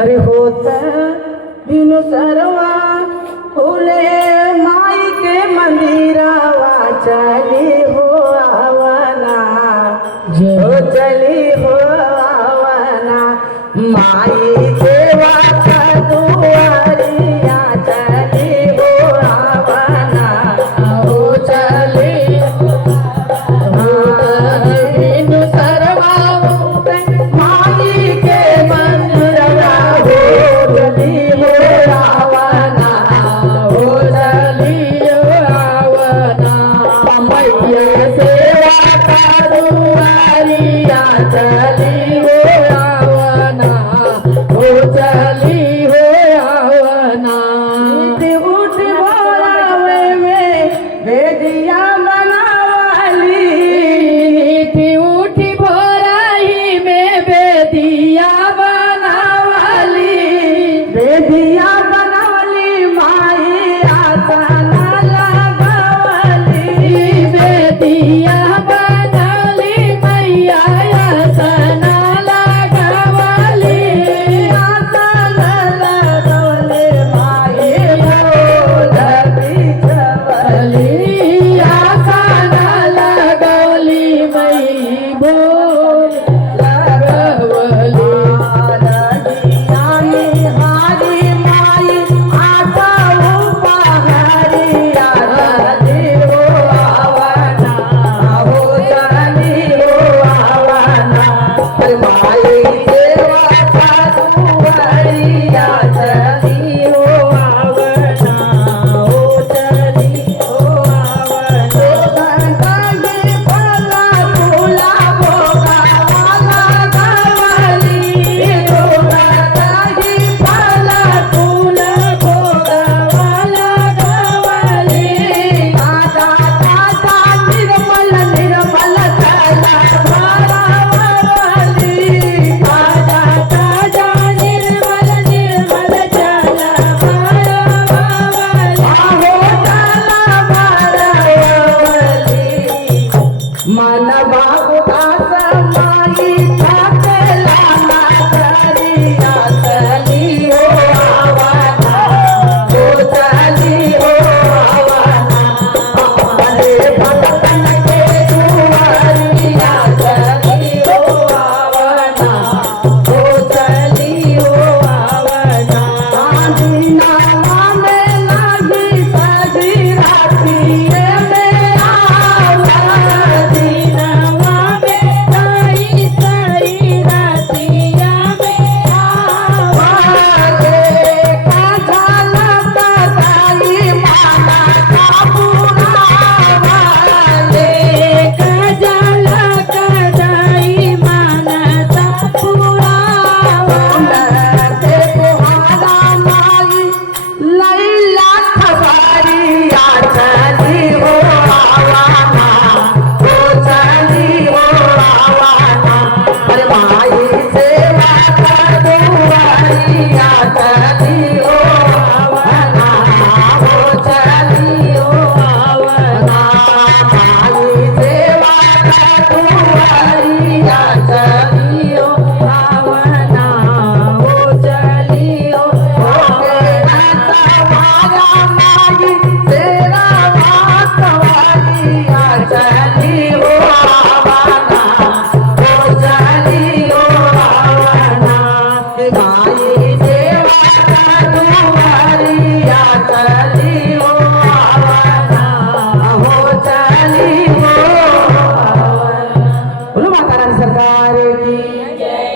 अरे होत बिनु सरवा फुले माई के मंदिरावा चली हो आवना हो चली हो आवना माई देवा का दुआरिया चली हो आवना हो चली बिनु सरवा माई के मंदिरवा हो चली हो आवना हो चली हो आवना मैया सेवा का दुआरिया चली हो आवना हो चली हो आवना उठ बोलावे में बेदिया बनावाली उठ भोराही में बेदिया बनावाली बेदिया बनावली माई आसना लगावली बेदिया बनावली मैया आसना लगावली आसना लगावली माई बोल बिचवली आसना लगावली मई बोल लगवली आरदियानी हारी माई आता उपहारी आरदी हो आवना हो चली हो आवना माई सेवा का दुआरिया चली हो आवना हो चली हो आवना गंगाई फला फूला भोगा वाला गावली गंगाई फला फूला भोगा वाला गावली ताजा ताजा निर्मल निर्मल चला भरावली ताजा ताजा निर्मल निर्मल चला भरावली आहो चला भरावली मन बाबुदास माई ठाकला नागरिया चली हो आवना हो चली हो आवना हमारे भगतन के दुआरिया चली हो आवना हो चली हो आवना दीना माने लागी सजी राती में आवा दीना माने साई साई रातिया में आवा रे का झाला ताई माना का पुरावा रे का झाला ताई माना का पुरावा ते पुहारा माई लैला खबारिया चली हो आवना हो चली हो आवना अरे माई सेवा का दुआरिया चली हो आवना हो चली हो आवना माई सेवा का दुआरिया चली हो आवना हो चली हो सवारा माई तेरा वाकवालिया चली हो आवना हो चली हो आवना माई सेवा का दुआरिया चली हो आवना हो चली हो आवना। बोलो माता रानी सरकार की जय।